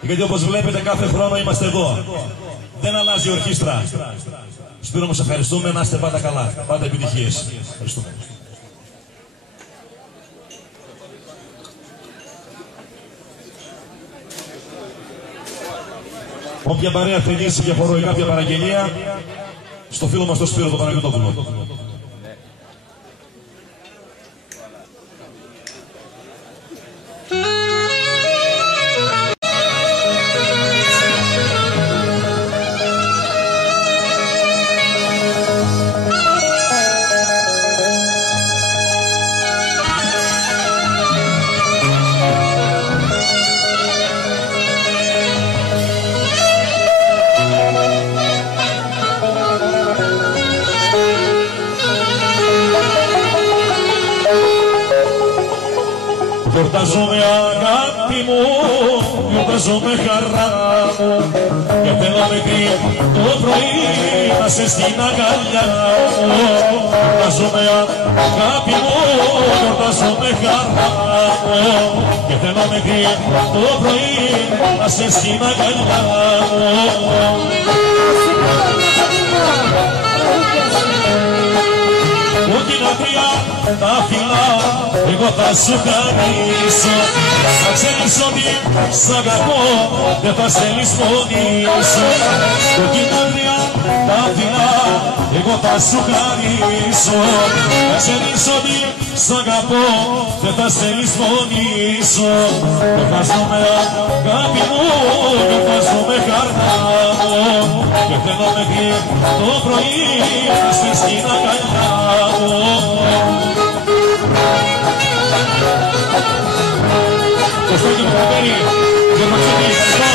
Γιατί όπως βλέπετε κάθε χρόνο είμαστε εδώ. Δεν αλλάζει η ορχήστρα. Σπύρο μου, σε ευχαριστούμε. Να είστε πάντα καλά. Πάντα επιτυχίες. Ευχαριστούμε. Όποια παρέα θελήσει για χορό ή κάποια παραγγελία, στο φίλο μας τον Σπύρο τον Παναγιωτόπουλο. Γιορτάζομαι αγάπη μου, γιορτάζομαι χαρά μου, και θέλω μέχρι το πρωί να σε στην αγκαλιά μου. Γιορτάζομαι αγάπη μου, γιορτάζομαι χαρά μου, και θέλω μέχρι το πρωί να σε στην αγκαλιά μου. Ό,τι να τρία τα φυλά, εγώ θα σου χαρίσω. Θα ξέρεις ότι σ' αγαπώ, δεν θα σε λησμονήσω. Ό,τι να τρία τα φυλά, εγώ θα σου χαρίσω. Θα ξέρεις ότι σ' αγαπώ, δεν θα σε λησμονήσω. Γιορτάζομαι αγάπη μου, γιορτάζομαι χαρά μου, και θέλω μέχρι το πρωί να είσαι στην αγκαλιά μου. Κωστάκη μου Παπέρι, Γερμαξίδη, ευχαριστώ.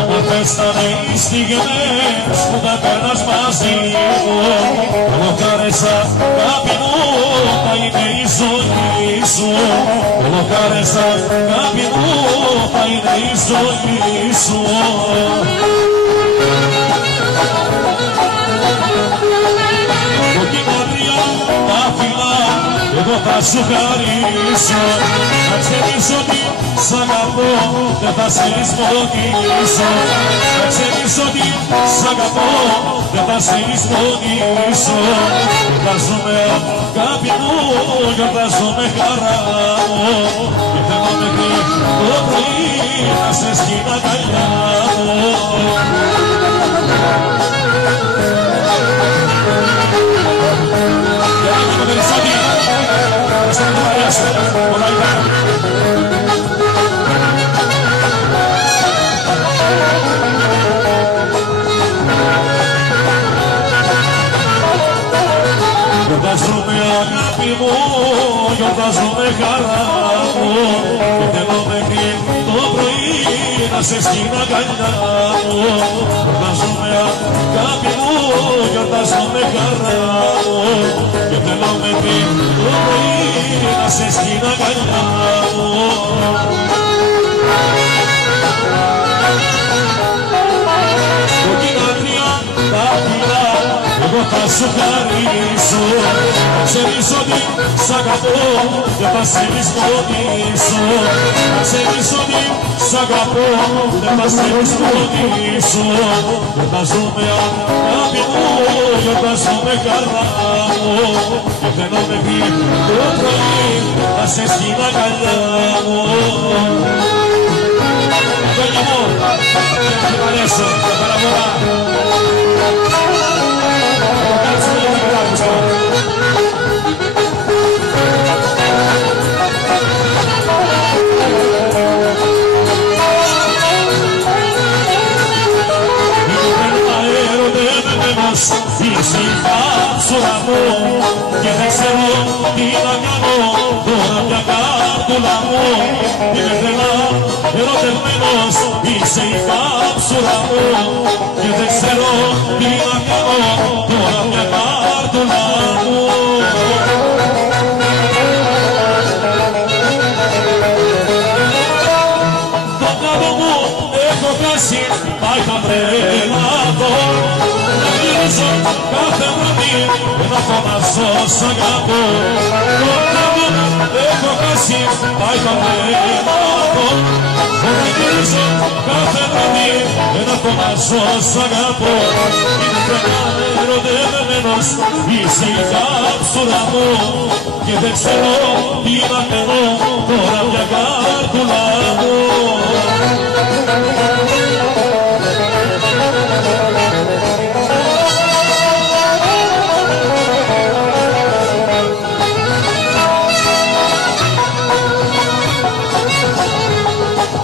Όμορφες θα είναι οι στιγμές που τα παίρνας μαζί μου. Εγώ χάρεσα αγάπη μου, θα είναι η ζωή σου. Εγώ χάρεσα αγάπη μου, θα είναι η ζωή σου. Τα φυλά, εγώ θα σου χαρίσω. Να ξέρεις ότι σ' αγαπώ, δεν θα σε λησμονήσω. Να ξέρεις ότι σ' αγαπώ, δεν θα σε λησμονήσω. Γιορτάζομαι αγάπη μου, γιορτάζομαι χαρά μου, και θέλω μέχρι το πρωί να σε στην αγκαλιά μου. Γιορτάζομαι αγάπη μου, γιορτάζομαι χαρά μου, και θέλω μέχρι το πρωί να σε στην αγκαλιά μου. Γιορτάζομαι αγάπη μου, γιορτάζομαι χαρά μου, και θέλω μέχρι το πρωί να σε στην αγκαλιά μου. Εγώ θα σου χαρίσω. Να ξέρεις ότι σ' αγαπώ, δεν θα σε λησμονήσω. Να ξέρεις ότι σ' αγαπώ, δεν θα σε λησμονήσω. Γιορτάζομαι αγάπη μου, γιορτάζομαι χαρά μου, και θέλω μέχρι το πρωί να σε στην αγκαλιά μου. Αγγέλια μου, και θα παρέσω, θα παραβορά. Είσαι η κάψουλα μου και δεν ξέρω τι να κάνω τώρα μια κάρτουλα μου. Είμαι τρελά ερωτευμένος, είσαι η κάψουλα μου και δεν ξέρω τι να κάνω τώρα μια κάρτουλα μου. Το κάτω μου έχω χάσει πάει το τρελάδο. Να γυρίζω κάθε βράδυ και να φωνάζω σ' αγαπώ. Το τρελό έχω χάσει, πάει το τρελάδο. Να γυρίζω κάθε βράδυ και να φωνάζω σ' αγαπώ. Είναι τρελά ερωτευμένος, είσαι η κάψουλα μου και δεν ξέρω τι να κάνω τώρα μια κάρτουλα μου.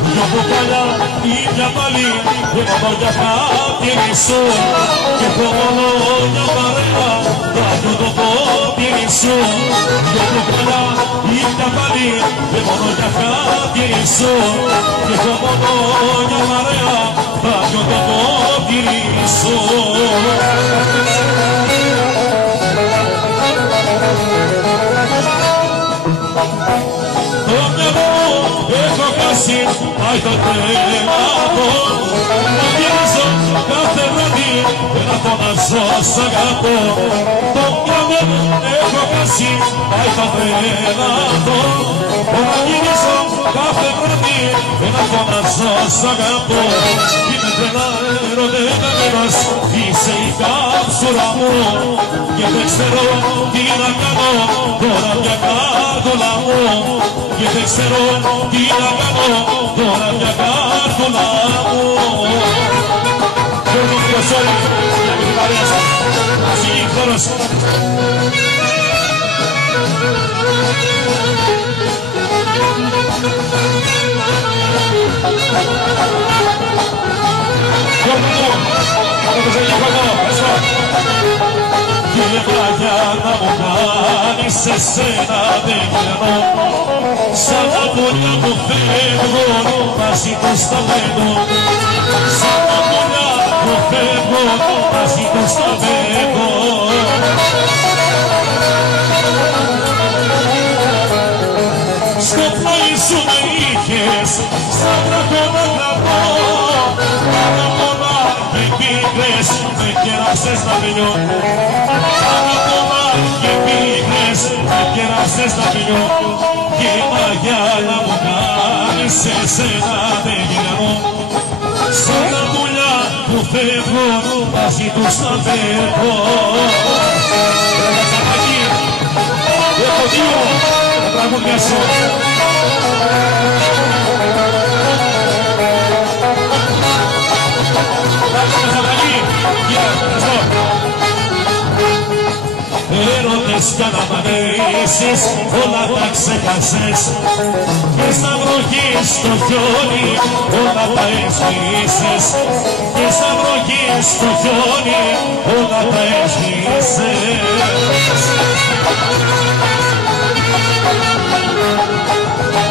Δυο μπουκάλια ίδια πάλι και μόνο για χάπτηρι σου και έχω μόνο μια παρέα βράδυ το πόπηρι σου. Δυο μπουκάλια ίδια πάλι και μόνο για χάπτηρι σου και έχω μόνο μια παρέα βράδυ το πόπηρι σου. Το μυαλό έχω χάσει, πάει το τρελάδο. Να γυρίζω κάθε βράδυ και να φωνάζω σ' αγαπώ. Το μυαλό έχω χάσει, πάει το τρελάδο. Να γυρίζω κάθε βράδυ και να φωνάζω σ' αγαπώ. Είμαι τρελά ερωτευμένος, είσαι η κάψουλα μου και δεν ξέρω τι να κάνω τώρα μια κάρτουλα μου. Και δεν ξέρω τι να κάνω τώρα μια κάρτουλα μου. Γιώργο Κροσόλη, για την παρέα σας, ασυγή χώρος. Γιώργο μου, από το Ζελίκο εδώ, ευχαριστώ. Κύριε Βράγια να μου κάνεις εσένα δεν γυρνώ. Σαν τα πουλιά που φεύγουν μαζί τους τα παίρνω. Σαν τα πουλιά που φεύγουν μαζί τους τα παίρνω. Στο πλάι σου με είχες σαν τραχώνα γραμμό. Πάρα πολλά και πίκρες με κεράσες να πεινιώ. Πάρα πολλά και πίκρες με κεράσες να πεινιώ. Και μαγιά να μου κάνεις εσένα δεν γυρνώ. Σαν τα πουλιά που φεύγουν μαζί τους τα παίρνω. Έχω δύο τα τραγούδια σου. Έρωτες κι αν αμανέσεις όλα τα ξεχασες και στα βροχή στο χιόνι όλα τα έσβησες και στα βροχή στο χιόνι όλα τα έσβησες.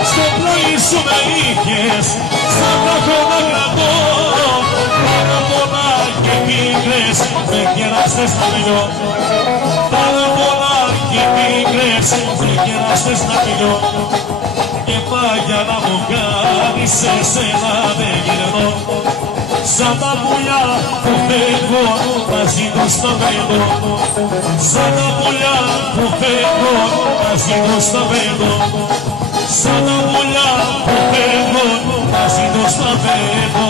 Στο πλάι σου με είχες σαν τραχώνα γραμμό. Πάρα πολλά και πίκρες με κεράσες να πεινιώ. Πάρα πολλά και πίκρες με κεράσες να πεινιώ. Και πάγια να μου κάνεις εσένα δεν γυρνώ. Σαν τα πουλιά που φεύγουν μαζί τους τα παίρνω. Σαν τα πουλιά που φεύγουν μαζί τους τα παίρνω. Σαν τα πουλιά που φεύγουν μαζί τους τα παίρνω.